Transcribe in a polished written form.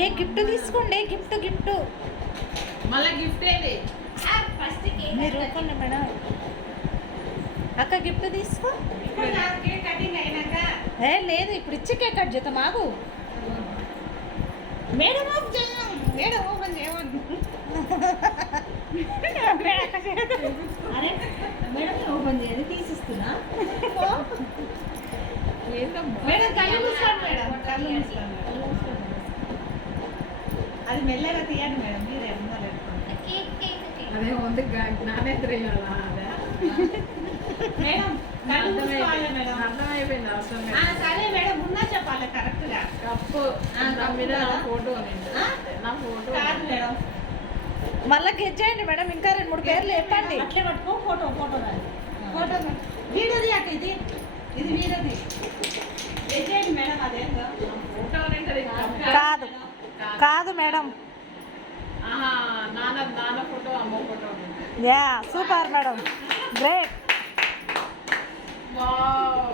ఏ gift తీసుకోండి, gift gift మళ్ళీ gift ఏది? ఫస్ట్ మీరు ఊరుకోండి మేడం. అక్క గిఫ్ట్ తీసుకో. కేక్ కటింగ్ అయినాక ఏ లేదు, ఇప్పుడు ఇచ్చే కేక్ కట్ చేద్దాం, ఆగు. మేడం ఓపెన్ చేయం, మేడం ఓపెన్ చేయమని. అరే మేడం ఓపెన్ చేయాలి, తీసిస్తున్నా. మేడం కళ్ళు మూసుకోండి మేడం, కళ్ళు మూసుకోండి. అది మెల్లగా తీయండి మేడం, మీరే ముందర అదే ఉంది జ్ఞానేంద్ర అదే మేడం కళ్ళు మూసుకోవాలి మేడం. అర్థమైపోయింది అవసరం సరే మేడం, ముందా చెప్పాలి కరెక్ట్గా. కప్పు మీద నా ఫోటో నా ఫోటో కాదు మేడం, మళ్ళీ గెట్ చేయండి మేడం, ఇంకా 2-3 పేర్లు చెప్పండి. అట్లే పట్టుకో, ఫోటో ఫోటో రాదు. ఫోటో వీడియోది అక్క, ఇది ఇది వీడియోది. చేయండి మేడం, అదేందో ఫోటో కాదు కాదు మేడం. నాన్న ఫోటో అమ్మ photo yeah super madam, great. Wow